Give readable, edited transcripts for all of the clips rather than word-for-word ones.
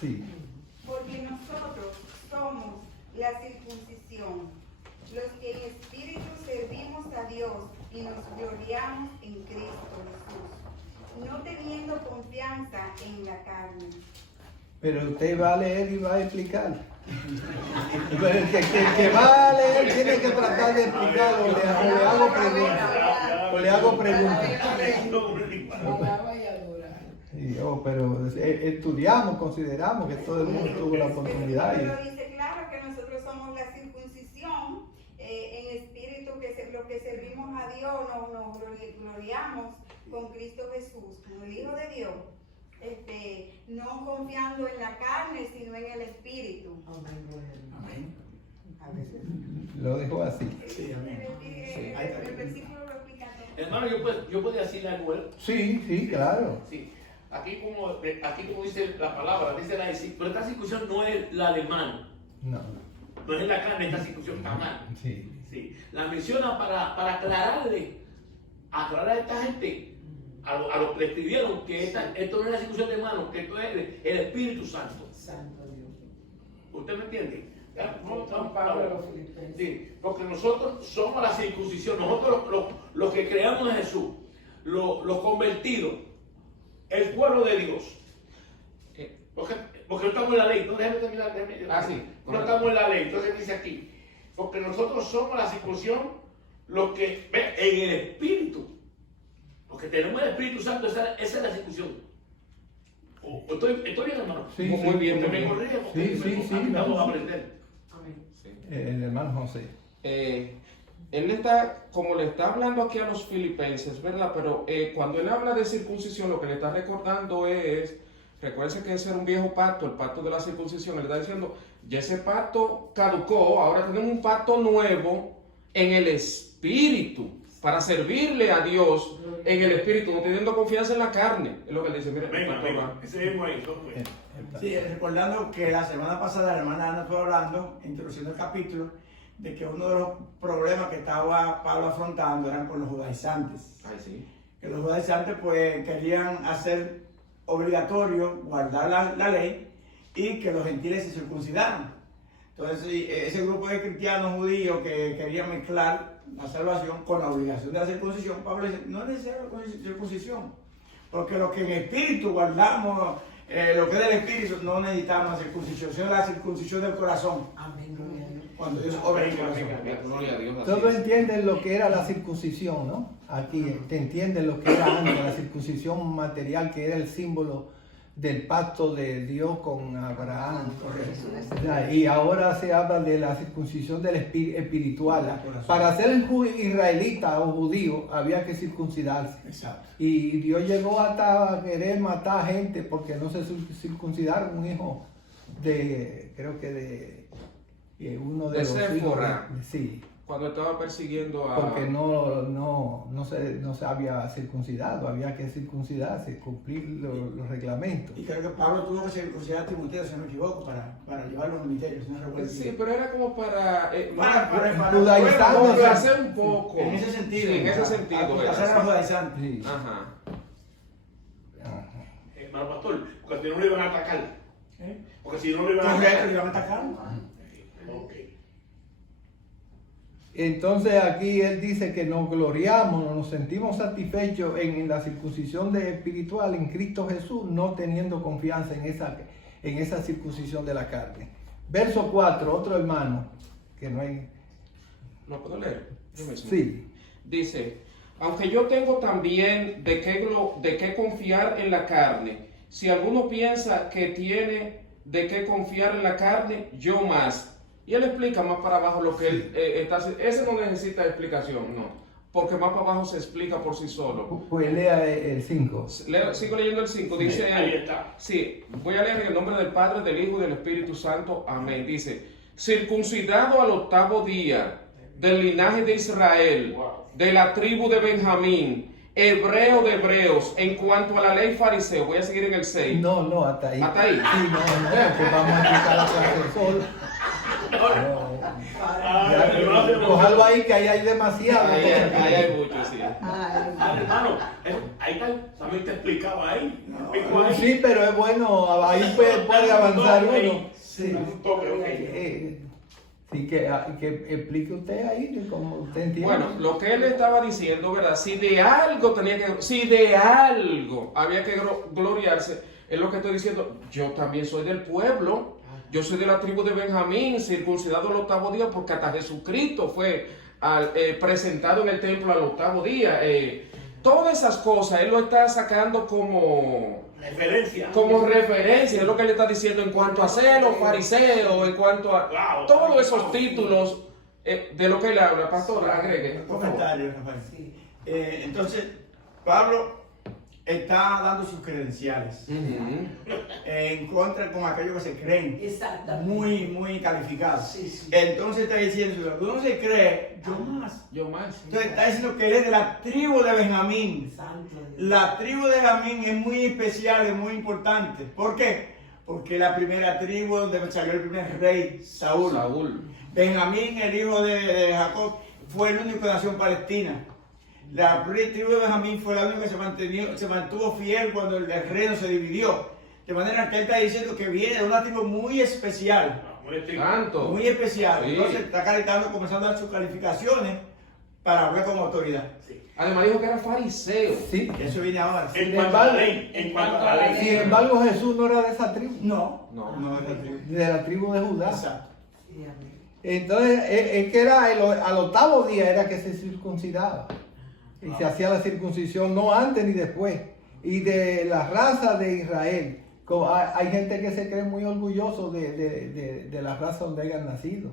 Sí. Porque nosotros somos la circuncisión, los que en espíritu servimos a Dios y nos gloriamos en Cristo Jesús, no teniendo confianza en la carne. Pero usted va a leer y va a explicar. Pero el que va a leer tiene que tratar de explicar o le hago preguntas. O le hago preguntas. Pero estudiamos, consideramos que todo el mundo tuvo la oportunidad. Pero dice claro que nosotros somos la circuncisión en espíritu, que lo que servimos a Dios, nos gloriamos con Cristo Jesús, como el Hijo de Dios. No confiando en la carne, sino en el espíritu. Amén. A veces. Lo dejó así. Sí, amén. El versículo lo explica todo. Hermano, yo podía decirle algo, ¿eh? Sí, claro. Sí. Aquí como dice la palabra, dice la pero esta circuncisión no es la de mano. No. No es la carne, esta circuncisión está mal. Sí. Sí. La menciona para aclararle a esta gente, a los que le escribieron, que esto no es la circuncisión de mano, que esto es el Espíritu Santo. Santo Dios. ¿Usted me entiende? Son Pablo de los Filipenses. Sí, porque nosotros somos la circuncisión, nosotros los que creamos en Jesús, los convertidos, el pueblo de Dios. Porque no estamos en la ley. Déjeme terminar. Sí. No estamos en la ley. Entonces dice aquí, porque nosotros somos la circuncisión, los que en el Espíritu, los que tenemos el Espíritu Santo, esa es la circuncisión. Estoy bien, hermano. Sí, Muy bien, Porque muy me bien. corrige, porque Sí, vamos a no. aprender. Amén. Sí. El hermano José. Él está, como le está hablando aquí a los filipenses, ¿verdad? Pero cuando él habla de circuncisión, lo que le está recordando recuérdense que ese era un viejo pacto, el pacto de la circuncisión. Él está diciendo, ya ese pacto caducó, ahora tenemos un pacto nuevo en el espíritu, para servirle a Dios en el espíritu, no teniendo confianza en la carne. Es lo que él dice, mira, Ese mismo ahí, Sí, recordando que la semana pasada la hermana Ana estuvo hablando, introduciendo el capítulo, de que uno de los problemas que estaba Pablo afrontando eran con los judaizantes. Ay, sí. Que los judaizantes pues querían hacer obligatorio guardar la ley y que los gentiles se circuncidaran. Entonces ese grupo de cristianos judíos que querían mezclar la salvación con la obligación de la circuncisión, Pablo dice, no es necesario la circuncisión, porque lo que en espíritu guardamos, lo que es del espíritu, no necesitamos la circuncisión, sino la circuncisión del corazón. Amén. Gloria a Dios. Cuando Dios obra en el corazón. Gloria a Dios. así Todos es. entienden lo que era la circuncisión, ¿no? Aquí te entienden lo que era antes, la circuncisión material, que era el símbolo del pacto de Dios con Abraham. Y ahora se habla de la circuncisión del espiritual. Para ser israelita o judío había que circuncidarse. Exacto. Y Dios llegó hasta a querer matar gente porque no se circuncidaron. Un hijo creo que de uno de De los hijos. Séfora. Sí. Cuando estaba persiguiendo a... Porque no se había circuncidado, había que circuncidarse, cumplir los reglamentos. Y creo que Pablo tuvo que circuncidar a Timoteo, si no me equivoco, para llevarlo al ministerio, si no recuerdo. Sí, pero era como para... para judaizando, complacer un poco. En ese sentido. Sí, en ese sentido. Para hacer a los judaizantes. Sí. Ajá. Hermano pastor, porque si no le iban a atacar. Porque si no le iban a Correcto, atacar. le van a atacar. Ok. Entonces aquí él dice que nos gloriamos, nos sentimos satisfechos en la circuncisión espiritual en Cristo Jesús, no teniendo confianza en esa circuncisión de la carne. Verso 4, otro hermano, que no hay... ¿Lo puedo leer? Yo mismo. Sí. Dice, aunque yo tengo también de qué confiar en la carne, si alguno piensa que tiene de qué confiar en la carne, yo más. Y él explica más para abajo lo que él está haciendo. Ese no necesita explicación, no. Porque más para abajo se explica por sí solo. Pues lea el 5. Sigo leyendo el 5. Dice, Ahí está. sí, voy a leer en el nombre del Padre, del Hijo y del Espíritu Santo. Amén. Dice, circuncidado al 8º día, del linaje de Israel, de la tribu de Benjamín, hebreo de hebreos, en cuanto a la ley fariseo. Voy a seguir en el 6. No, hasta ahí. ¿Hasta ahí? Sí, no, que vamos a quitar la clase solo. Cójalo ahí que ahí hay demasiado. Ahí hay mucho, sí. Hermano, ahí también te explicaba ahí. Explicó ahí. Sí, pero es bueno, ahí puede avanzar uno. Sí. Un toque, ok. Sí, que explique usted ahí, como usted entiende. Bueno, lo que él estaba diciendo, ¿verdad? Si de algo había que gloriarse, es lo que estoy diciendo. Yo también soy del pueblo, yo soy de la tribu de Benjamín, circuncidado el 8º día, porque hasta Jesucristo fue presentado en el templo al 8º día. Todas esas cosas, él lo está sacando como referencia, es lo que él está diciendo en cuanto a ser los fariseos, en cuanto a todos esos títulos de lo que él habla. Pastor, agregue. Comentario, Rafael. Sí. Entonces, Pablo está dando sus credenciales en contra con aquellos que se creen Exactamente. muy calificados. Sí, sí. Entonces está diciendo, si uno se cree, Yo más. Entonces está diciendo que él es de la tribu de Benjamín. Santo Dios. La tribu de Benjamín es muy especial, es muy importante. ¿Por qué? Porque es la primera tribu donde salió el primer rey, Saúl. Benjamín, el hijo de Jacob, fue el único que nació en Palestina. La tribu de Benjamín fue la única que se mantuvo fiel cuando el reino se dividió. De manera que él está diciendo que viene de una tribu muy especial. Tanto. Muy especial. Sí. Entonces está calentando, comenzando a dar sus calificaciones para hablar como autoridad. Además dijo que era fariseo. Sí. Eso viene ahora. En cuanto a la ley. En cuanto a la ley. Sin embargo, Jesús no era de esa tribu, No No. es la tribu. de la tribu de Judá. Exacto. Sí, amén. Entonces, es que era al 8º día era que se circuncidaba. Y se hacía la circuncisión no antes ni después. Y de la raza de Israel. Hay gente que se cree muy orgulloso de la raza donde hayan nacido.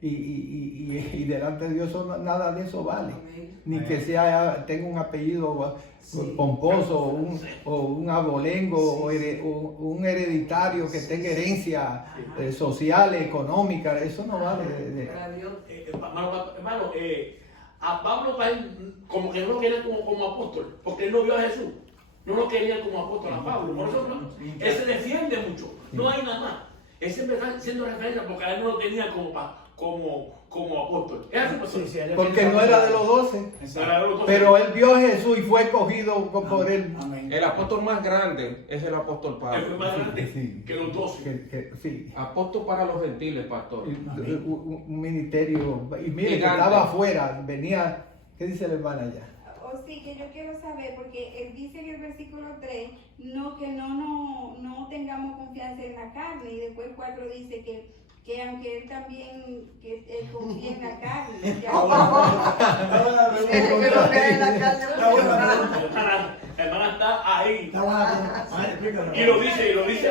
Y delante de Dios nada de eso vale. Amén. Ni que tenga un apellido Sí. pomposo o un abolengo o un hereditario que tenga herencia social, económica. Eso no vale. Para Dios. Hermano, a Pablo como que no lo quería como apóstol, porque él no vio a Jesús. No lo quería como apóstol a Pablo. Por eso él se defiende mucho. No hay nada más. Él siempre está haciendo referencia porque a él no lo tenía como apóstol. Es así, pastor. Porque no era de los 12. Pero él vio a Jesús y fue escogido por él. Amén. El apóstol más grande es el apóstol Él fue Pablo. más grande Sí. que los 12. Sí. Apóstol para los gentiles, pastor. Un ministerio. Y mire, que Gigante. estaba afuera. Venía. ¿Qué dice la hermana allá? O sí, que yo quiero saber, porque él dice en el versículo 3, que no tengamos confianza en la carne, y después el 4 dice que aunque él también confía en la carne, La hermana está ahí. Y lo dice ahí. Y lo dice.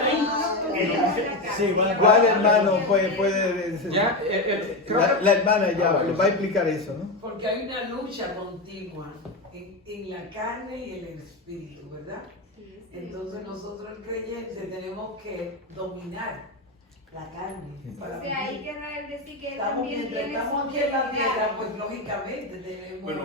Sí, bueno. ¿Cuál hermano puede decir? Ya, creo que- La hermana ya bueno, le va a explicar eso, ¿no? Porque hay una lucha continua en la carne y en el espíritu, ¿verdad? Entonces nosotros el creyente tenemos que dominar la carne. para o sea, ahí vivir. queda el decir que él Estamos, también mientras tiene estamos su aquí en la debilidad. tierra, pues lógicamente tenemos... Bueno,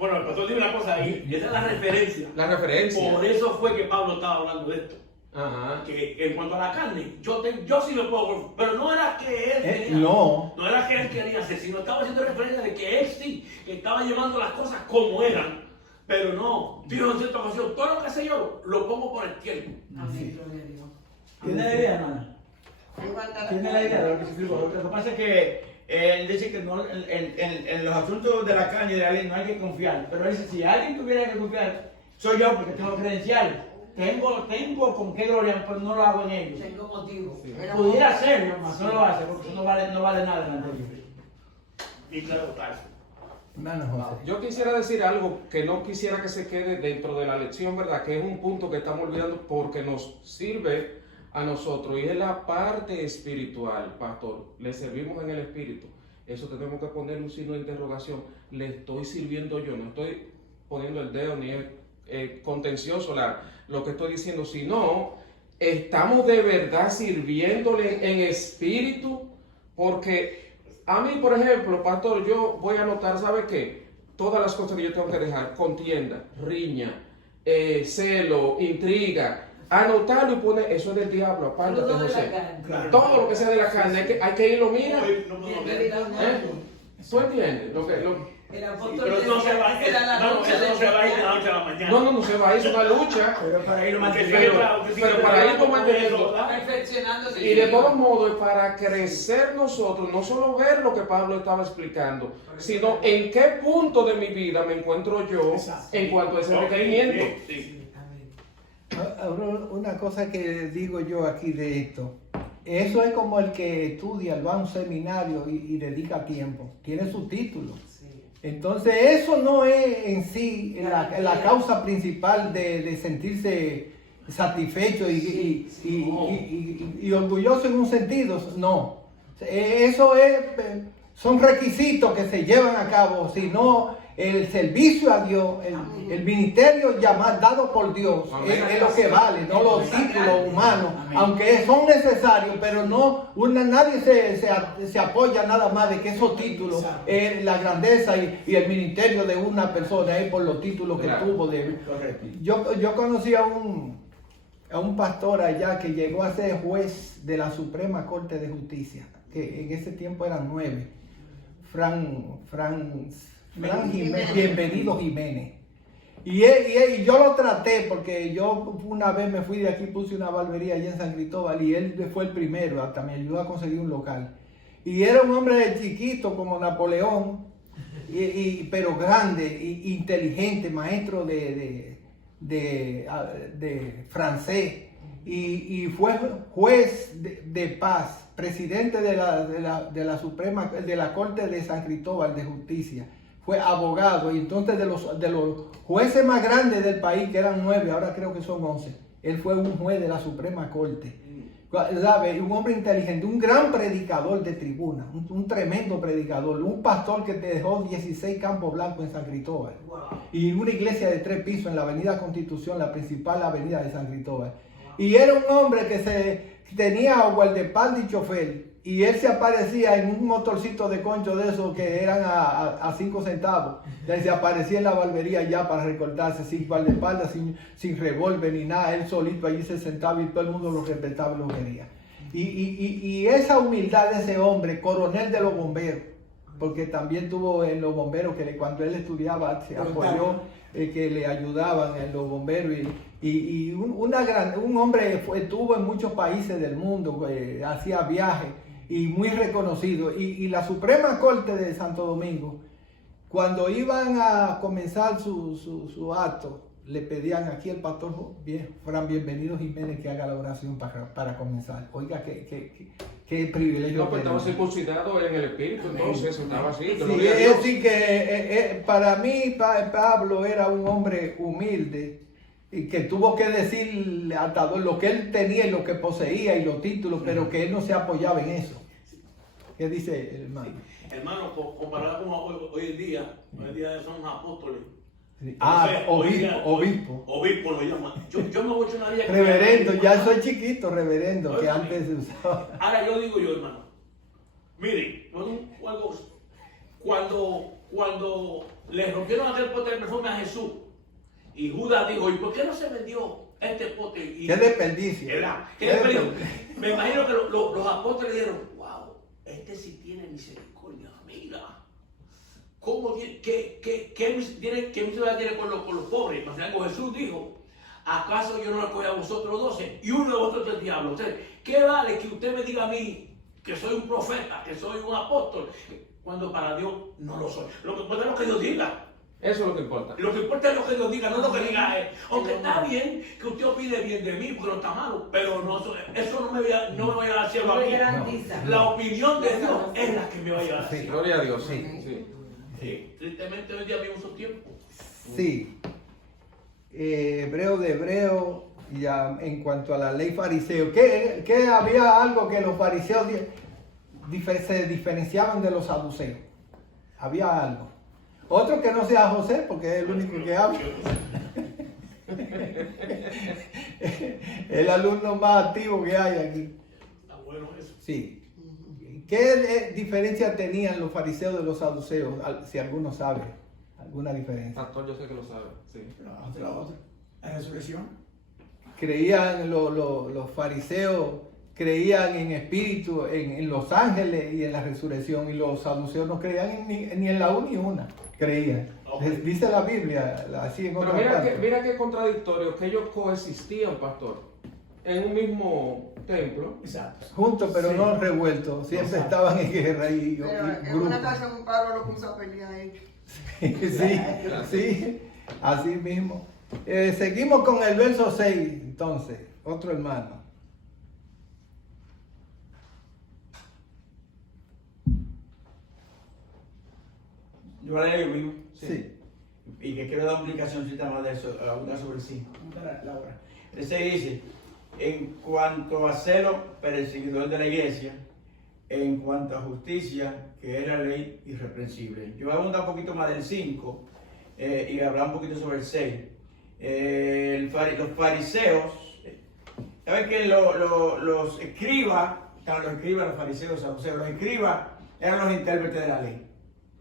bueno, el pastor dice una cosa ahí, y esa es la referencia. La referencia. Por eso fue que Pablo estaba hablando de esto. Ajá. Que en cuanto a la carne, yo sí me puedo, pero no era que él quería, No. no era que él quería hacer, sino estaba haciendo referencia de que él sí estaba llevando las cosas como eran, pero no, dijo en cierta ocasión, todo lo que sé yo lo pongo por el tiempo. Amén, gloria a Dios. ¿Tiene la idea, hermana? ¿Tiene la idea de lo que se explicó? Lo que pasa es que él dice que no, en los asuntos de la carne y de la ley no hay que confiar. Pero él dice, si alguien tuviera que confiar, soy yo porque tengo credenciales. Tengo con qué gloria, pero no lo hago en ellos. Tengo motivo. Pudiera hacerlo, mas no lo hace porque eso no vale nada delante de Dios. Y claro, está eso. Hermano José. Yo quisiera decir algo que no quisiera que se quede dentro de la lección, ¿verdad? Que es un punto que estamos olvidando porque nos sirve a nosotros y es la parte espiritual, pastor. Le servimos en el espíritu. Eso tenemos que poner un signo de interrogación. ¿Le estoy sirviendo yo? No estoy poniendo el dedo ni es contencioso lo que estoy diciendo, sino estamos de verdad sirviéndole en espíritu, porque a mí, por ejemplo, pastor, yo voy a anotar, ¿sabe qué? Todas las cosas que yo tengo que dejar: contienda, riña, celo, intriga. anotarlo y pone, eso es del diablo, aparte de Fruto de la José. carne. Claro. Todo lo que sea de la carne, hay que irlo, mira. No puedo Y ver. el diablo. ¿Tú entiendes? El apóstol Pero no se va, decía que era la no, noche eso no se va a ir de de la noche a la mañana. No se va a ir, es una lucha. Pero para irlo Porque manteniendo. pero para irlo manteniendo. perfeccionándose. Y de todos modos es para crecer nosotros, no solo ver lo que Pablo estaba explicando, sino en qué punto de mi vida me encuentro yo Exacto. en cuanto a ese Ok, requerimiento. sí, sí. Ahora, una cosa que digo yo aquí de esto, eso es como el que estudia, va a un seminario y dedica tiempo, tiene su título. Entonces eso no es en sí la causa principal de sentirse satisfecho y orgulloso en un sentido, no. Eso es, son requisitos que se llevan a cabo, sino el servicio a Dios, el ministerio dado por Dios, es lo que vale, no los títulos humanos, aunque son necesarios, pero no nadie se apoya nada más de que esos títulos, la grandeza y el ministerio de una persona es por los títulos que Claro. tuvo. Correcto. Yo conocí a un pastor allá que llegó a ser juez de la Suprema Corte de Justicia, que en ese tiempo eran 9. Bienvenido Jiménez. Y yo lo traté porque yo una vez me fui de aquí, puse una barbería allá en San Cristóbal y él fue el primero, hasta me ayudó a conseguir un local. Y era un hombre chiquito como Napoleón, pero grande, inteligente, maestro de francés. Y fue juez de paz, presidente de la Suprema, de la Corte de San Cristóbal de Justicia. Fue abogado, y entonces de los jueces más grandes del país, que eran 9, ahora creo que son 11, él fue un juez de la Suprema Corte. ¿Sabe? Un hombre inteligente, un gran predicador de tribuna, un tremendo predicador, un pastor que te dejó 16 campos blancos en San Cristóbal. Y una iglesia de 3 pisos en la avenida Constitución, la principal avenida de San Cristóbal. Y era un hombre que tenía guardaespaldas y chofer. Y él se aparecía en un motorcito de concho de esos que eran a 5 centavos. Él se aparecía en la barbería ya para recortarse, sin guardaespaldas, sin revólver ni nada. Él solito allí se sentaba y todo el mundo lo respetaba y lo quería. Y esa humildad de ese hombre, coronel de los bomberos, porque también tuvo en los bomberos que cuando él estudiaba se apoyó, que le ayudaban en los bomberos. Un hombre estuvo en muchos países del mundo, hacía viajes. Y muy reconocido. Y la Suprema Corte de Santo Domingo, cuando iban a comenzar su acto, le pedían aquí al pastor Fran Bienvenido Jiménez que haga la oración para comenzar. Oiga, qué privilegio. No, pues estaba circuncidado en el espíritu, entonces eso estaba así. te lo Sí, digo es Dios. decir que para mí Pablo era un hombre humilde y que tuvo que decir hasta lo que él tenía y lo que poseía y los títulos, pero que él no se apoyaba en eso. ¿Qué dice el hermano? Hermano, comparado con hoy en día son apóstoles. Sí. Obispo. Obispo. Obispo lo llaman. Yo me voy a echar una vida. Reverendo, ya soy chiquito, reverendo, que antes se usaba. Ahora yo digo hermano, miren, cuando le rompieron aquel pote de perfume a Jesús, y Judas dijo, ¿y por qué no se vendió este pote? Y, Qué desperdicio. ¿verdad? Qué ¿Qué desperdicio? desperdicio. Me imagino que los apóstoles dijeron, wow, este sí tiene misericordia, mira. ¿Cómo qué misericordia tiene con los pobres? Más algo Jesús dijo, ¿acaso yo no lo escogí a vosotros 12 y uno de vosotros es el diablo? Entonces, ¿qué vale que usted me diga a mí que soy un profeta, que soy un apóstol, cuando para Dios no lo soy? Lo que importa es lo que Dios diga. Eso es lo que importa. Lo que importa es lo que Dios diga, no lo que diga él. Aunque está bien que usted opine bien de mí, porque no está malo, pero eso no me vaya a dar cielo a No mí. me garantiza. La opinión de Dios es la que me vaya a dar Sí. cielo. Gloria a Dios. Sí. Sí. Sí. Tristemente hoy día vivimos esos tiempos. Sí. Hebreo de hebreo, ya en cuanto a la ley fariseo, que había algo que los fariseos se diferenciaban de los saduceos. Había algo. Otro que no sea José, porque es el único que habla. El alumno más activo que hay aquí. Está bueno eso. Sí. ¿Qué diferencia tenían los fariseos de los saduceos? Si alguno sabe. ¿Alguna diferencia? Pastor, yo sé que lo sabe. Sí. La otra. La resurrección. creían los fariseos, creían en espíritu, en los ángeles y en la resurrección, y los saduceos no creían ni en la una ni una, creían. Dice la Biblia, así en Pero otra parte. mira qué contradictorio, que ellos coexistían, pastor, en un mismo templo. Exacto. Juntos pero Sí. no revueltos, siempre Exacto. estaban en guerra y Pero en grupos. una casa un paro lo puso a pelear ahí. Sí, así mismo. Seguimos con el verso 6, entonces, otro hermano. Yo la leo mismo. Sí. Y que quiero dar una explicación más de eso, una sobre el 5. Laura. El 6 dice, en cuanto a celo perseguidor de la iglesia, en cuanto a justicia, que es la ley irreprensible. Yo voy a abundar un poquito más del 5 y hablar un poquito sobre el 6. Los fariseos, ¿saben que los escribas, los fariseos, los saduceos, los escribas eran los intérpretes de la ley?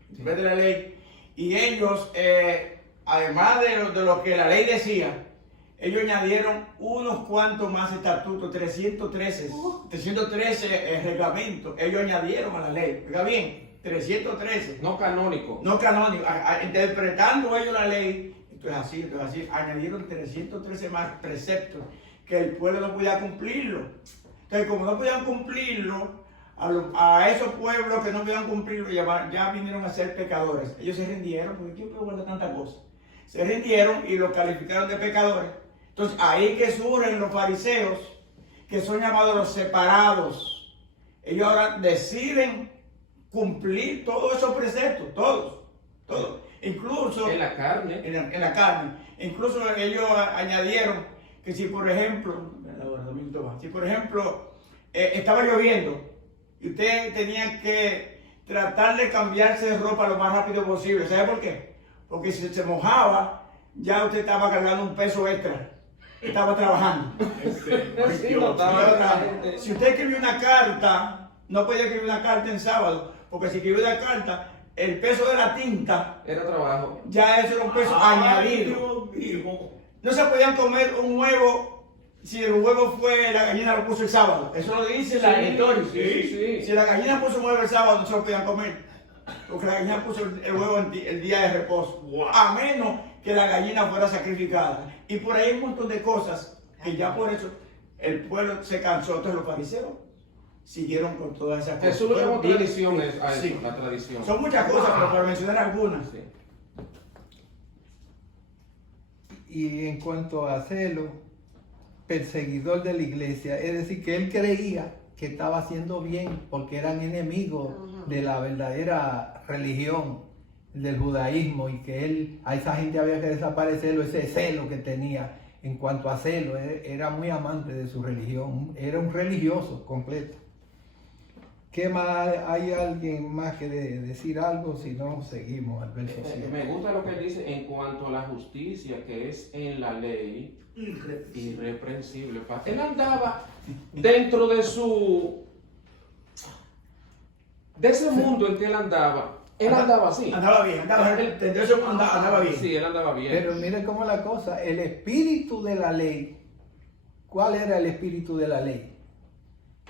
Intérpretes de la ley. Y ellos, además de lo que la ley decía, ellos añadieron unos cuantos más estatutos, 313 reglamentos, ellos añadieron a la ley. Oiga bien, 313. No canónico. No canónico, interpretando ellos la ley, esto es así, añadieron 313 más preceptos que el pueblo no podía cumplirlo. Entonces, como no podían cumplirlo, a esos pueblos que no podían cumplirlo ya vinieron a ser pecadores. Ellos se rindieron, porque ¿quién puede guardar tantas cosas? Se rindieron y los calificaron de pecadores. Entonces, ahí que surgen los fariseos, que son llamados los separados. Ellos ahora deciden cumplir todos esos preceptos, todos. Incluso En la carne. en la carne. Incluso ellos añadieron que si por ejemplo, estaba lloviendo y usted tenía que tratar de cambiarse de ropa lo más rápido posible. ¿Sabe por qué? Porque si se mojaba, ya usted estaba cargando un peso extra. Estaba trabajando. Sí, notaba. Si usted escribió una carta, no podía escribir una carta en sábado, porque si escribió una carta, el peso de la tinta, Era trabajo. ya eso era un peso añadido. No se podían comer un huevo si el huevo fue, la gallina lo puso el sábado. Eso lo dice la historia. Sí. Si la gallina puso un huevo el sábado, no se lo podían comer. Porque la gallina puso el huevo el día de reposo. A menos que la gallina fuera sacrificada. Y por ahí hay un montón de cosas que ya por eso el pueblo se cansó. Entonces los fariseos siguieron con todas esas cosas. Jesús le llamó Fueron tradiciones a eso, sí. la tradición. Son muchas cosas, pero para mencionar algunas. Sí. Y en cuanto a celo, perseguidor de la iglesia, es decir, que él creía que estaba haciendo bien porque eran enemigos de la verdadera religión, del judaísmo, y que a esa gente había que desaparecerlo, ese celo que tenía en cuanto a celo, era muy amante de su religión, era un religioso completo. ¿Qué más? ¿Hay alguien más que decir algo? Si no, seguimos al verso 7. Me gusta lo que él dice en cuanto a la justicia que es en la ley irreprensible. Él andaba dentro de ese mundo en que él andaba. Él andaba así. Andaba bien, andaba bien. Sí, él andaba bien. Pero miren cómo la cosa, el espíritu de la ley, ¿cuál era el espíritu de la ley?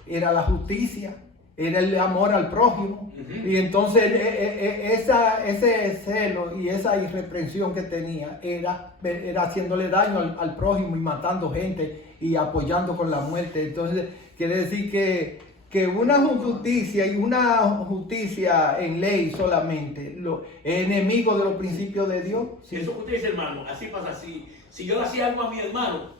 Era la justicia, era el amor al prójimo. Y entonces ese celo y esa irreprensión que tenía era haciéndole daño al prójimo y matando gente y apoyando con la muerte. Entonces quiere decir que una justicia y una justicia en ley solamente es enemigo de los principios de Dios. Sí. Eso que usted dice, hermano, así pasa. Si yo le hacía algo a mi hermano,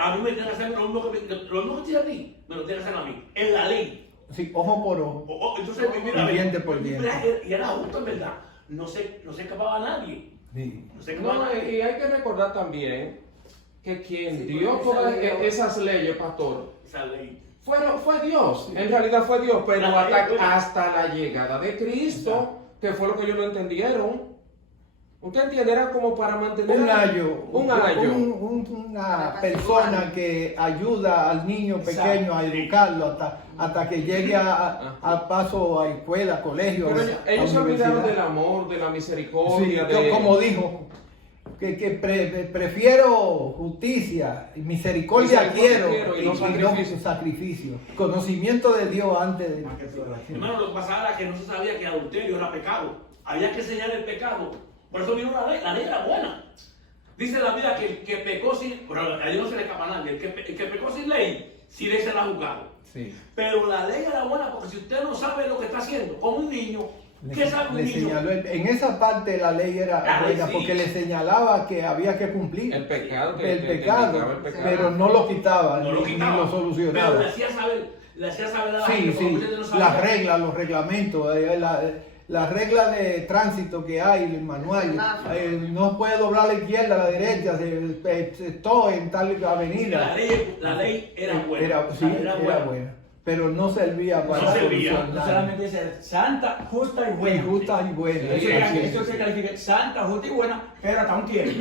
a mí me tienen que hacer lo mismo que te a ti, me lo tienen que hacer a mí. En la ley. Sí, ojo por ojo. Entonces, mira, Y diente por diente. Y era justo, en verdad. No se escapaba a nadie. Sí. No se escapaba a No, nadie. y hay que recordar también que quien dio todas esas leyes, pastor, Esa ley. fue Dios. En realidad fue Dios, pero La ley, hasta la llegada de Cristo, que fue lo que ellos no entendieron. ¿Usted entiende? Era como para mantener Un ayo. Una Persona que ayuda al niño pequeño a educarlo hasta que llegue a paso a escuela, colegio. Pero a ellos se olvidaron universidad. del amor, de la misericordia. Sí, como dijo, prefiero justicia y misericordia quiero y no sacrificio. sacrificio. Conocimiento de Dios antes de... Más que todo. Hermano, lo que pasaba era que no se sabía que adulterio era pecado. Había que enseñar el pecado. Por eso vino la ley era buena. Dice la Biblia que el que pecó sin, pero a Dios no se le escapa a nadie, el que pecó sin ley, sin ley será juzgado. Sí. Pero la ley era buena porque si usted no sabe lo que está haciendo, como un niño, ¿qué sabe un Le niño? señaló, en esa parte la ley era La ley buena sí. porque le señalaba que había que cumplir El pecado, el que pecado, indicaba el pecado. pero no lo quitaba, No lo ni quitaba, lo pero solucionaba. le hacía saber a la Sí, gente, como sí, ustedes no sabían. las reglas, los reglamentos, la regla de tránsito que hay, el manual, no puede doblar a la izquierda, a la derecha, todo en tal avenida. La ley era buena. Era buena, pero no servía para No servía. No solucionar. solamente dice santa, justa y buena. Justa y buena. Eso se califica santa, justa y buena, pero hasta un tiempo.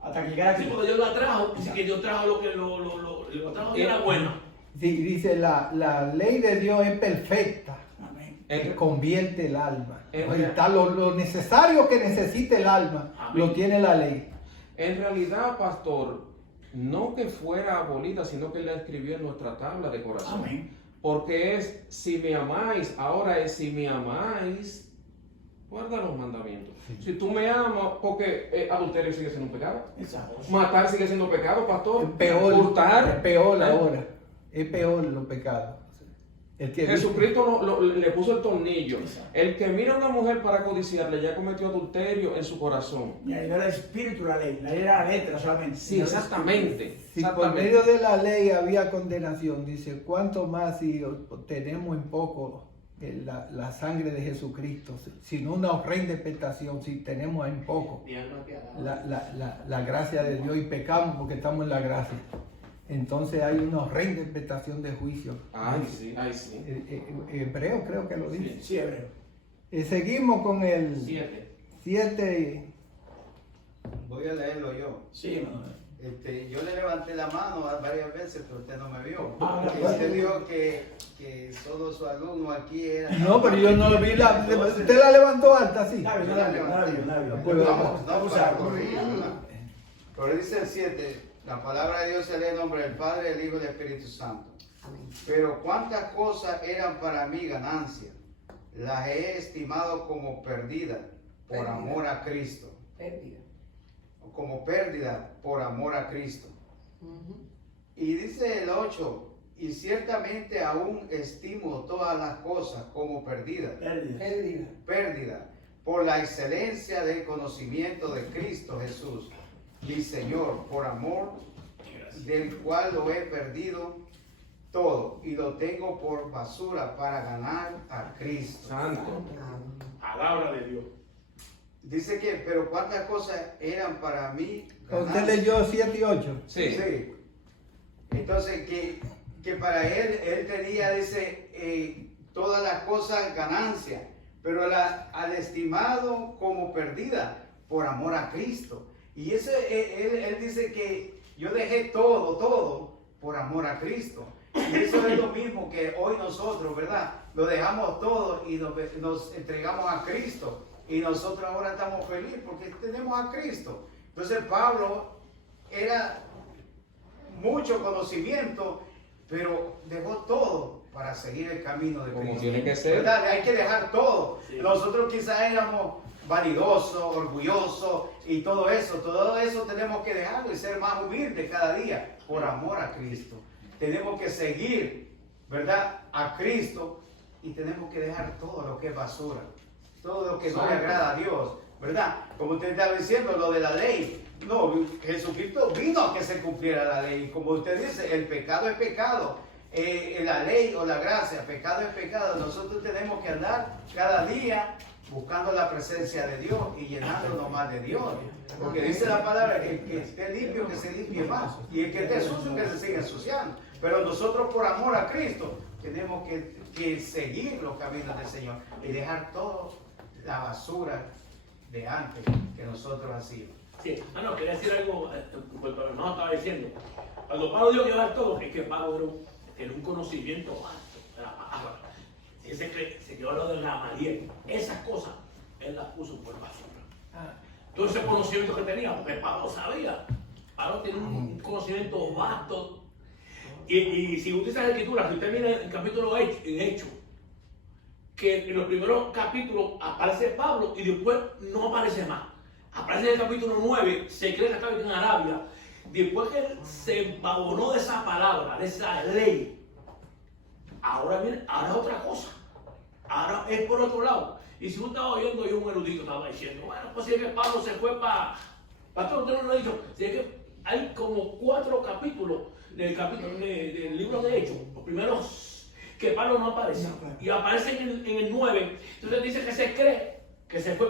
Hasta que llegara Sí, aquí. porque Dios la trajo, dice que Dios trajo lo que lo trajo que era bueno. Sí, dice la ley de Dios es perfecta, Amén. que convierte el alma. En Ahí está lo necesario que necesita el alma, Amén. lo tiene la ley. En realidad, pastor, no que fuera abolida, sino que la escribió en nuestra tabla de corazón. Amén. Porque es, si me amáis, ahora es, si me amáis, guarda los mandamientos. Si tú me amas, porque adulterio sigue siendo un pecado. Exacto. Matar sigue siendo pecado, pastor. Es peor, Hurtar. es peor ahora. Es peor los pecados. El que Jesucristo le puso el tornillo. Exacto. El que mira a una mujer para codiciarle ya cometió adulterio en su corazón. Y ahí no era el espíritu la ley era la letra solamente. Sí, exactamente. Si por exactamente. medio de la ley había condenación, dice, ¿cuánto más si tenemos en poco la sangre de Jesucristo? Sin una horrenda expectación, si tenemos en poco la gracia de Dios y pecamos porque estamos en la gracia. Entonces hay una horrenda expectación de juicio. Ay, sí, ay, sí. Hebreo creo que lo dice. Sí, hebreo. Seguimos con el 7. Voy a leerlo yo. Sí, hermano. Yo le levanté la mano varias veces, pero usted no me vio. Ah, Porque gracias. usted dijo que solo su alumno aquí era... No, pero yo no vi ¿Usted la levantó alta así? No la vio. Pues, Vamos, no, Vamos para a corregir, ¿verdad? Pero dice el 7, la palabra de Dios se lee en nombre del Padre, del Hijo y del Espíritu Santo. Pero cuántas cosas eran para mí ganancia, las he estimado como perdida por amor a Cristo. Como pérdida por amor a Cristo. Y dice el 8, y ciertamente aún estimo todas las cosas como perdidas, pérdida, por la excelencia del conocimiento de Cristo Jesús, mi Señor, por amor del cual lo he perdido todo y lo tengo por basura para ganar a Cristo. Santo. Palabra de Dios. Dice que, pero cuántas cosas eran para mí ¿Usted ganancia. leyó 7 y 8? Sí. Sí. Entonces, que para él tenía, dice, todas las cosas ganancia, pero al estimado como perdida por amor a Cristo. Y eso, él dice que yo dejé todo por amor a Cristo. Y eso es lo mismo que hoy nosotros, ¿verdad? Lo dejamos todo y nos entregamos a Cristo. Y nosotros ahora estamos felices porque tenemos a Cristo. Entonces Pablo era mucho conocimiento, pero dejó todo para seguir el camino de Como Cristo. tiene que ser. ¿Verdad? Hay que dejar todo. Sí. Nosotros quizás éramos vanidosos, orgullosos y todo eso tenemos que dejarlo y ser más humildes cada día por amor a Cristo. Tenemos que seguir, ¿verdad? A Cristo y tenemos que dejar todo lo que es basura, todo lo que no le agrada a Dios, ¿verdad? Como usted estaba diciendo, lo de la ley. No, Jesucristo vino a que se cumpliera la ley. Como usted dice, el pecado es pecado. La ley o la gracia, pecado es pecado. Nosotros tenemos que andar cada día buscando la presencia de Dios y llenándonos más de Dios. Porque dice la palabra que el que esté limpio, que se limpie más. Y el que esté sucio, que se siga ensuciando. Pero nosotros por amor a Cristo tenemos que seguir los caminos del Señor y dejar toda la basura de antes que nosotros hacíamos. Sí, quería decir algo, pues el hermano estaba diciendo. Cuando Pablo dijo que iba a dar todo, es que Pablo tenía un conocimiento alto de la palabra. Él se quedó lo de Gamaliel. Esas cosas, él las puso por basura. todo ese conocimiento que tenía, porque Pablo sabía. Pablo tiene un conocimiento vasto. Y si utiliza la escritura, si usted mira el capítulo en Hechos, que en los primeros capítulos aparece Pablo y después no aparece más. Aparece en el capítulo 9, se cree que estaba en Arabia. Después que él se empavonó de esa palabra, de esa ley, ahora es otra cosa. Ahora es por otro lado. Y si usted estaba oyendo, yo un erudito estaba diciendo, bueno, pues si es que Pablo se fue para... Pastor, usted no lo ha dicho. Si es que hay como 4 capítulos del libro de Hechos, los primeros que Pablo no aparece. Y aparece en el 9. Entonces dice que se cree que se fue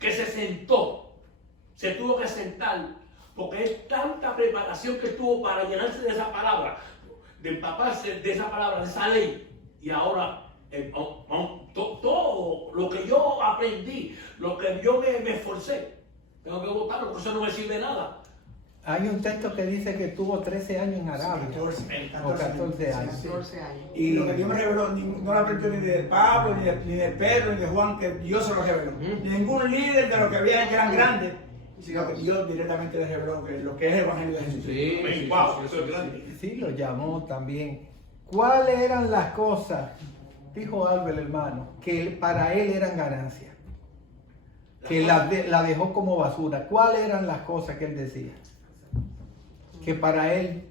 que se sentó. Se tuvo que sentar. Porque es tanta preparación que tuvo para llenarse de esa palabra, de empaparse de esa palabra, de esa ley. Y ahora, todo lo que yo aprendí, lo que yo me esforcé, tengo que botarlo, porque eso no me sirve de nada. Hay un texto que dice que tuvo 13 años en Arabia. 14 o 14 años. 14 años. Y lo que Dios me reveló, no lo aprendió ni de Pablo, ni de Pedro, ni de Juan, que Dios se lo reveló. Ningún líder de los que había que eran grandes, sino que Dios directamente les reveló lo que es el Evangelio de Jesús. Sí, Wow, eso es grande. Sí, lo llamó también. ¿Cuáles eran las cosas, dijo Álvaro el hermano, que para él eran ganancias? Que la dejó como basura. ¿Cuáles eran las cosas que él decía? Que para él,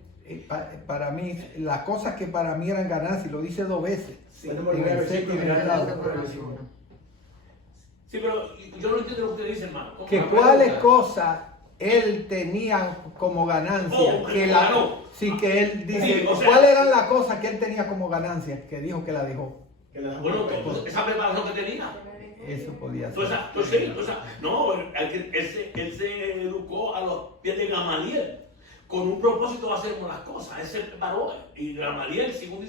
para mí, las cosas que para mí eran ganancias, lo dice 2 veces. Sí, en el séptimo grado. Sí, pero yo no entiendo lo que usted dice, hermano. Que cuáles cosas él tenía como ganancia, que él dice, Sí, o sea, ¿cuáles eran las cosas que él tenía como ganancia? Que dijo que la dejó. Bueno, esa preparación que tenía. Eso podía ser. Entonces, no, él se educó a los pies de Gamaliel, con un propósito de hacer las cosas. Él se preparó, y Gamaliel, según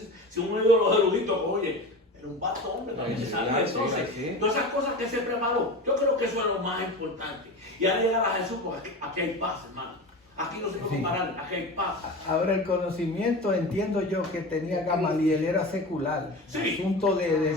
uno de los eruditos, oye, era un vasto hombre, también se sabía. Entonces, todas esas cosas que se preparó, yo creo que eso es lo más importante. Y ahora llegar a Jesús, porque aquí hay paz, hermano. Aquí no se puede comparar, aquí hay paz. Ahora el conocimiento, entiendo yo, que tenía Gamaliel era secular. Sí. Asunto de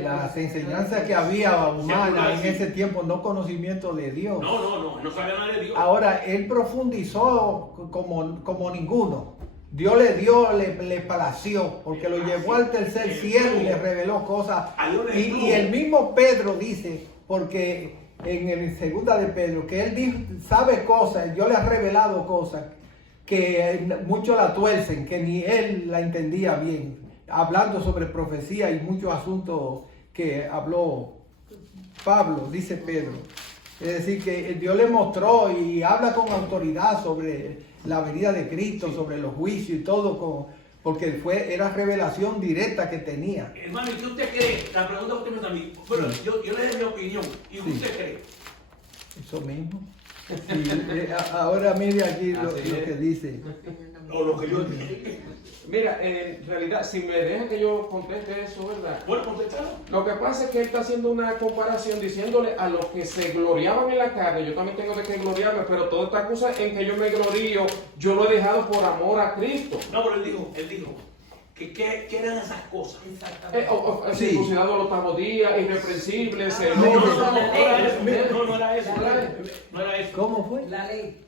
las enseñanzas que había humanas en ese tiempo, no conocimiento de Dios. No sabía nada de Dios. Ahora, él profundizó como ninguno. Dios le dio, le palació, porque lo llevó al tercer cielo y le reveló cosas. Y el mismo Pedro dice, porque en el segunda de Pedro, que él dijo, sabe cosas, Dios le ha revelado cosas que muchos la tuercen, que ni él la entendía bien, hablando sobre profecía y muchos asuntos que habló Pablo, dice Pedro. Es decir, que Dios le mostró y habla con autoridad sobre la venida de Cristo, sobre los juicios y todo, porque era revelación directa que tenía. Hermano, ¿y qué usted cree? La pregunta que usted me está a mí. Bueno, yo le doy mi opinión. ¿Y usted cree? Eso mismo. Sí, ahora mire aquí lo que dice. O lo que yo... Mira, en realidad, si me dejan que yo conteste eso, ¿verdad? Bueno, contestado. Lo que pasa es que él está haciendo una comparación diciéndole a los que se gloriaban en la carne, yo también tengo de que gloriarme, pero toda esta cosa en que yo me glorío, yo lo he dejado por amor a Cristo. No, pero él dijo que ¿qué eran esas cosas? Exactamente. Circuncidado al 8º día, irreprensible, No celoso. era eso. ¿Cómo fue? La ley.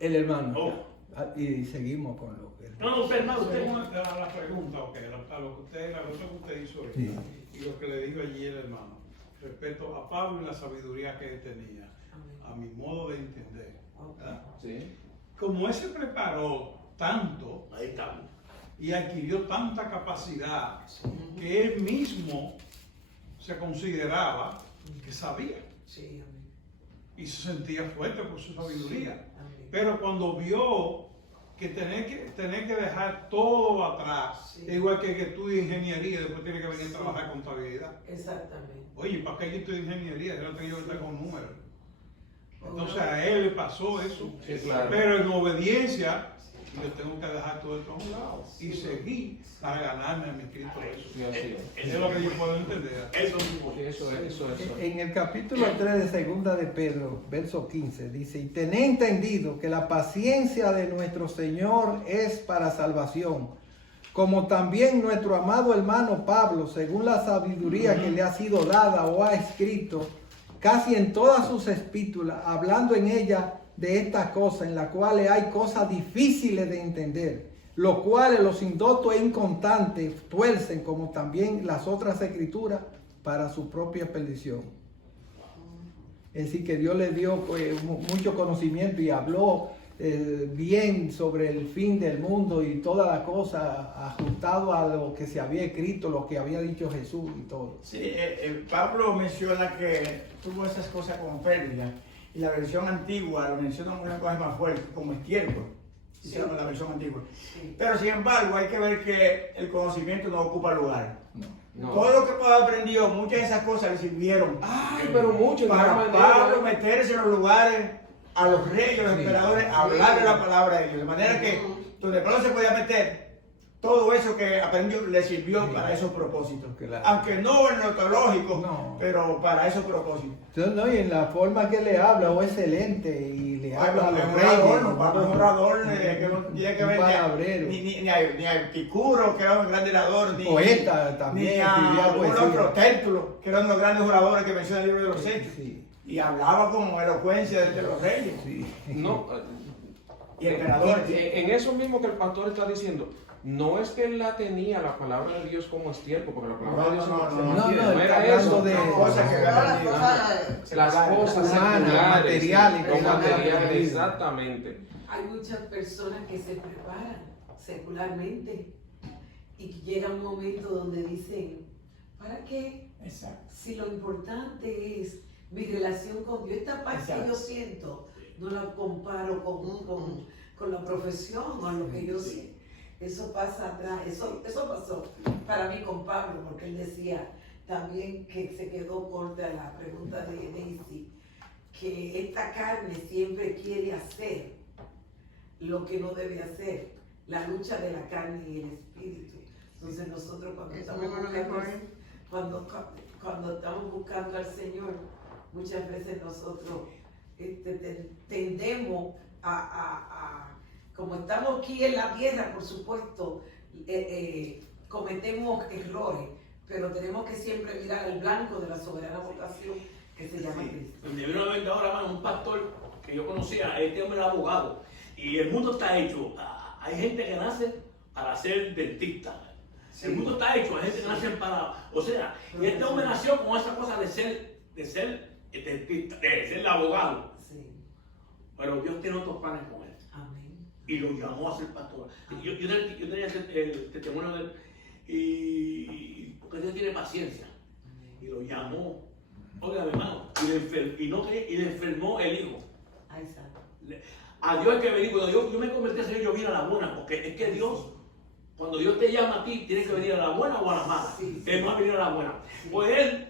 El hermano. Oh. Y seguimos con lo que... No, usted, hermano, usted. La pregunta, ok, la cosa que usted hizo ahorita, Sí. y lo que le dijo allí el hermano, respecto a Pablo y la sabiduría que él tenía, a mi modo de entender, ¿verdad? Sí. Como él se preparó tanto Ahí estamos. y adquirió tanta capacidad que él mismo se consideraba que sabía Sí, amén. y se sentía fuerte por su sabiduría. Amén. Pero cuando vio que tener que dejar todo atrás, Sí. igual que estudia ingeniería, después tiene que venir a trabajar contabilidad. Exactamente. Oye, ¿para qué yo estudio ingeniería? Yo no tengo que estar con números. Entonces a él le pasó eso. Sí, claro. Pero en obediencia, yo tengo que dejar todo esto a un lado y seguir para ganarme a mi Cristo Jesús. Sí, así es. Es lo que yo puedo entender. Eso mismo. Sí, eso es. En el capítulo 3 de segunda de Pedro, verso 15, dice, y tened entendido que la paciencia de nuestro Señor es para salvación, como también nuestro amado hermano Pablo, según la sabiduría que le ha sido dada o ha escrito, casi en todas sus epístolas, hablando en ellas de estas cosas, en las cuales hay cosas difíciles de entender, los cuales los indoctos e inconstantes tuercen, como también las otras escrituras, para su propia perdición. Es decir, que Dios le dio mucho conocimiento y habló bien sobre el fin del mundo y toda la cosa, ajustado a lo que se había escrito, lo que había dicho Jesús y todo. Sí, Pablo menciona que tuvo esas cosas como pérdida, y la versión antigua lo menciona como una cosa más fuerte, como estiércol, Sí. se llama la versión antigua. Sí. Pero sin embargo, hay que ver que el conocimiento no ocupa lugar. No. Todo lo que Pablo aprendió, muchas de esas cosas le sirvieron Ay, pero mucho. de para gran Pablo manera. meterse en los lugares, a los reyes, a los Sí. emperadores, a hablarle la palabra de Dios. De manera que donde Pablo se podía meter, todo eso que aprendió le sirvió Sí. para esos propósitos. Claro. Aunque no en lo teológico, No. pero para esos propósitos. Entonces, no, y en la forma que le habla, es excelente, y le habla a los Pablo es un reyes. orador, ¿no? Pablo es un orador que no tiene que Un ver palabrero. ni a Epicuro, que era un gran orador, ni Poeta también, ni a escribía algún poesía. otro Tértulo, que era uno de los grandes oradores que menciona el libro de los Hechos. Sí, Y hablaba con elocuencia de los reyes sí. No, y emperadores. en eso mismo que el pastor está diciendo, no es que él la tenía la palabra de Dios como estiércol, porque la palabra de Dios No, se no, mantiene. no, No está era hablando eso. de cosas que había Todas las aprendido. cosas, Las cosas Humanas, seculares, materiales, lo que no material, habían vivido. exactamente. Hay muchas personas que se preparan secularmente y que llega un momento donde dicen, ¿para qué? Exacto. Si lo importante es mi relación con Dios, esta paz que Exacto. yo siento, no la comparo con la profesión o lo que yo sé. Eso pasa atrás, eso pasó para mí con Pablo, porque él decía también que se quedó corta la pregunta de Daisy, que esta carne siempre quiere hacer lo que no debe hacer, la lucha de la carne y el espíritu. Entonces nosotros cuando Eso estamos mismo lo buscando, dijo él. cuando estamos buscando al Señor, muchas veces nosotros tendemos a como estamos aquí en la tierra, por supuesto, cometemos errores, pero tenemos que siempre mirar al blanco de la soberana vocación que se llama Cristo. Me vino a ver ahora, mano, un pastor que yo conocía, este hombre era abogado, y el mundo está hecho. Hay gente que nace para ser dentista. El mundo está hecho, hay gente que nace para. O sea, y este hombre nació con esa cosa de ser dentista, de ser abogado. Sí. Pero Dios tiene otros planes con él. Amén. Y lo llamó a ser pastor. Yo tenía el testimonio de él, y porque Dios tiene paciencia. Y lo llamó. Oiga, mi hermano, y le enfermó el hijo. Ahí está. A Dios hay que venir. Cuando yo me convertí a Señor, yo vine a la buena, porque es que Dios, cuando Dios te llama a ti, tienes que venir a la buena o a la mala. Sí. Él no ha venido a la buena. Sí. Pues él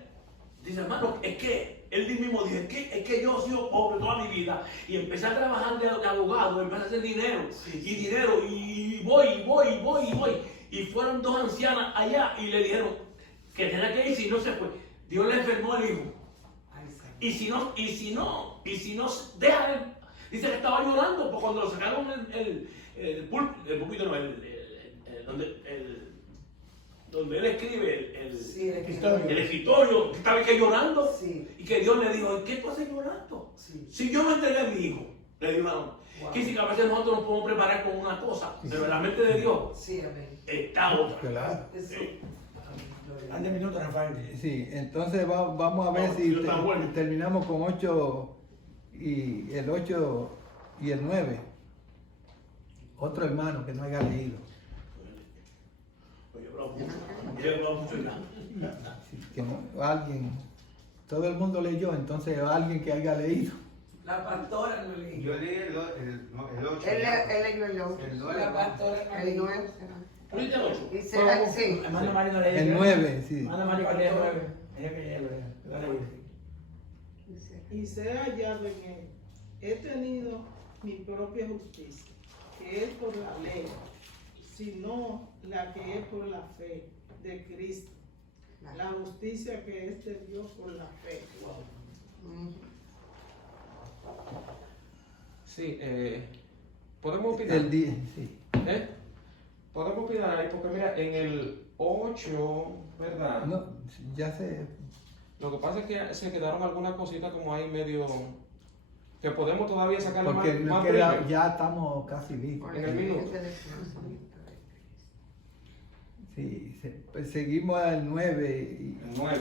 dice, hermano, es que él mismo dijo, es que yo he sido pobre toda mi vida y empecé a trabajar de abogado, empecé a hacer dinero, y dinero, y voy. Y fueron dos ancianas allá y le dijeron que tenía que ir, si no se fue. Dios le enfermó al hijo. Ahí está. Y si no, deja de. Dice que estaba llorando, porque cuando lo sacaron el púlpito, no, donde él escribe Sí, el el escritorio, que estaba que llorando, Sí. y que Dios le dijo, ¿qué tú haces llorando? Sí. Si yo me entregué a mi hijo, le dijo, no. Wow. Que si que a veces nosotros nos podemos preparar con una cosa, pero en la mente de Dios Sí, amén. está otra. Claro. Eso. Sí. Ande minutos, Rafael. Sí, entonces vamos a ver No, si no está bueno. terminamos con 8 y el 8 y el 9. Otro hermano que no haya leído. Oye, he hablado mucho ya. Sí, que no, alguien, todo el mundo leyó, entonces alguien que haya leído. La pastora no leí. Yo leí el 8. Él leyó el 8. El La 9. pastora no El leí. 9 será. ¿Tú leíste el 8? Y será, sí. Hermano Mario no leí El 9, sí. Hermano Mario que leí el 9. Ella que leí el 9. Y sea hallado en él. He tenido mi propia justicia, que es por la ley, sino la que es por la fe de Cristo. La justicia que es de Dios por la fe. Sí, podemos opinar. El día, sí. Podemos opinar ahí, porque mira, en el 8, ¿verdad? No, ya sé. Lo que pasa es que se quedaron algunas cositas como ahí medio... que podemos todavía sacarle Porque más queda- breve. ya estamos casi listos. En el minuto. Sí, pues seguimos al 9. El 9.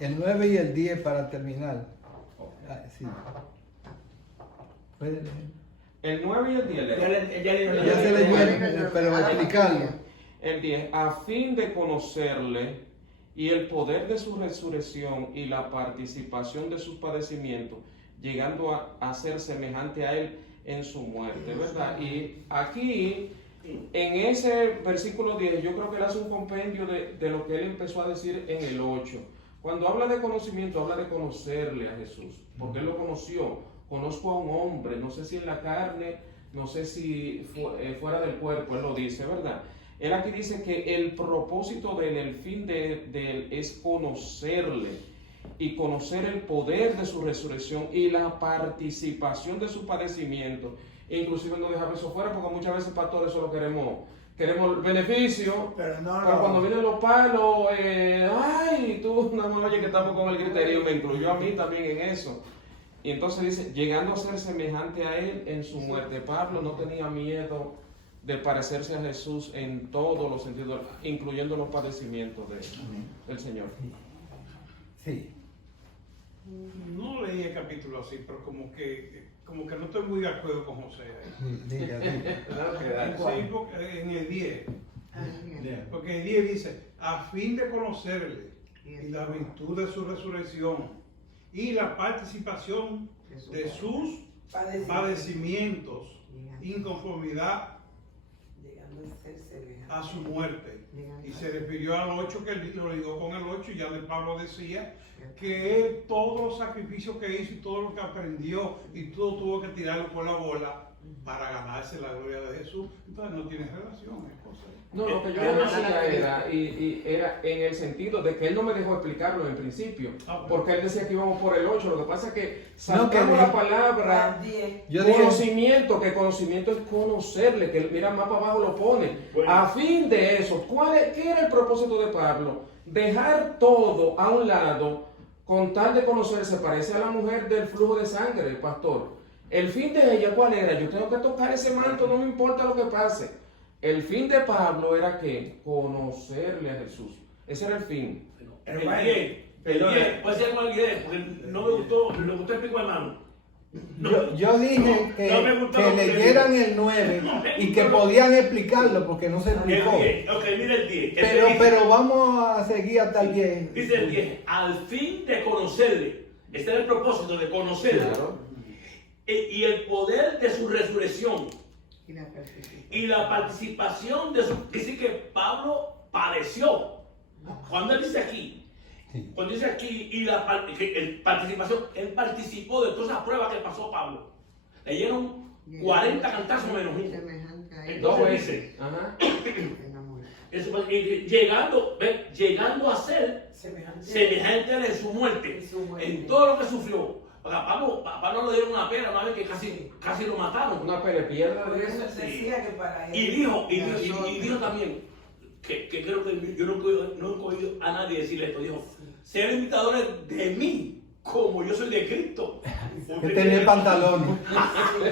El 9 y el 10 para terminar. Ah, sí. ¿Puede leer? El 9 y el 10. Ya se leyó, pero explicarlo. El 10, a fin de conocerle y el poder de su resurrección y la participación de sus padecimientos, llegando a ser semejante a él en su muerte, ¿verdad? Y aquí, en ese versículo 10, yo creo que él hace un compendio de lo que él empezó a decir en el 8. Cuando habla de conocimiento, habla de conocerle a Jesús, porque él lo conoció. Conozco a un hombre, no sé si en la carne, no sé si fuera del cuerpo, él lo dice, ¿verdad? Él aquí dice que el propósito de él, el fin de él es conocerle y conocer el poder de su resurrección y la participación de su padecimiento. Inclusive no dejar eso fuera, porque muchas veces pastores solo queremos beneficio, Pero no, pero cuando vienen los palos, ay, tú no me oyes que estamos con el criterio, me incluyó a mí también en eso. Y entonces dice, llegando a ser semejante a él en su muerte. Pablo no tenía miedo de parecerse a Jesús en todos los sentidos, incluyendo los padecimientos del Señor. Sí. No leí el capítulo así, pero como que no estoy muy de acuerdo con José ahí. Diga, diga. Sí, porque en el 10. Porque el 10 dice, a fin de conocerle y la virtud de su resurrección y la participación de sus padecimientos en conformidad Llegando a ser semejante. a su muerte. Y se refirió al 8, que él lo ligó con el 8, y ya de Pablo decía que él, todos los sacrificios que hizo y todo lo que aprendió y todo tuvo que tirarlo por la bola para ganarse la gloria de Jesús. Entonces no tiene relación, es cosa. No, lo que yo le decía era en el sentido de que él no me dejó explicarlo en principio, porque él decía que íbamos por el 8. Lo que pasa es que saltamos la palabra Yo dije, conocimiento, que conocimiento es conocerle, que mira más para abajo lo pone. Bueno. A fin de eso, ¿qué era el propósito de Pablo? Dejar todo a un lado con tal de conocer. Se parece a la mujer del flujo de sangre, el pastor. El fin de ella, ¿cuál era? Yo tengo que tocar ese manto, no me importa lo que pase. El fin de Pablo era que conocerle a Jesús. Ese era el fin. El 10, puede ser con el 10, porque no me gustó el pico hermano. yo dije que, no me gustó que lo que leyeran dijo. el 9 No me y que gustó. podían explicarlo porque no se explicó. El 10, ok, mira el 10. Pero vamos a seguir hasta el 10. Dice el 10, al fin de conocerle. Este era el propósito, de conocerle. Claro. Y el poder de su resurrección. Y la participación de su... Dice que Pablo padeció. Cuando él dice aquí, cuando dice aquí, y la participación, él participó de todas esas pruebas que pasó Pablo. Le dieron 40 cantazos menos uno. Dos Entonces veces. dice, Ajá. llegando a ser semejante a él en su muerte, en todo lo que sufrió. O sea, Pablo le dieron una pena una vez que casi lo mataron. Una perepiedra Por de eso eso. él decía que para él. Y dijo también, que creo que yo no he oído a nadie decirle esto, dijo, sean imitadores de mí, como yo soy de Cristo. Que tenía pantalones.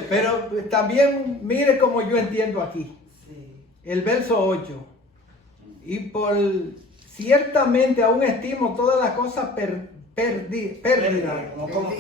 Pero también mire como yo entiendo aquí. Sí. El verso 8. Y por ciertamente aún estimo todas las cosas pérdida. No como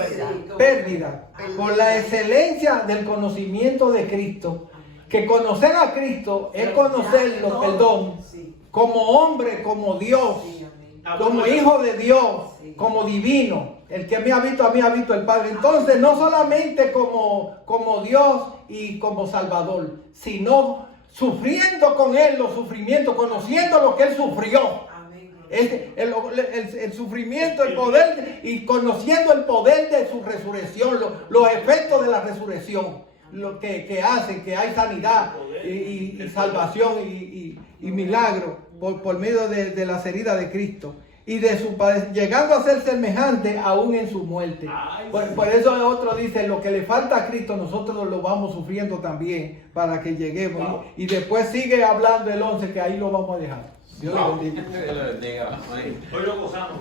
Pérdida. Por la excelencia del conocimiento de Cristo. Que conocer a Cristo es conocerlo, perdón, Sí. como hombre, como Dios, Sí, amén. como hijo de Dios, como divino. El que me ha visto, a mí ha visto el Padre. Entonces, no solamente como Dios y como Salvador, sino sufriendo con Él los sufrimientos, conociendo lo que Él sufrió. Amén. El sufrimiento, el poder, y conociendo el poder de su resurrección, los efectos de la resurrección, lo que hacen que hay sanidad y salvación y milagro por medio de las heridas de Cristo. Y de su llegando a ser semejante aún en su muerte. Por eso otro dice, lo que le falta a Cristo nosotros lo vamos sufriendo también para que lleguemos. Wow. Y después sigue hablando el 11, que ahí lo vamos a dejar. Dios lo bendiga. Dios le bendiga. Amén. Hoy lo gozamos.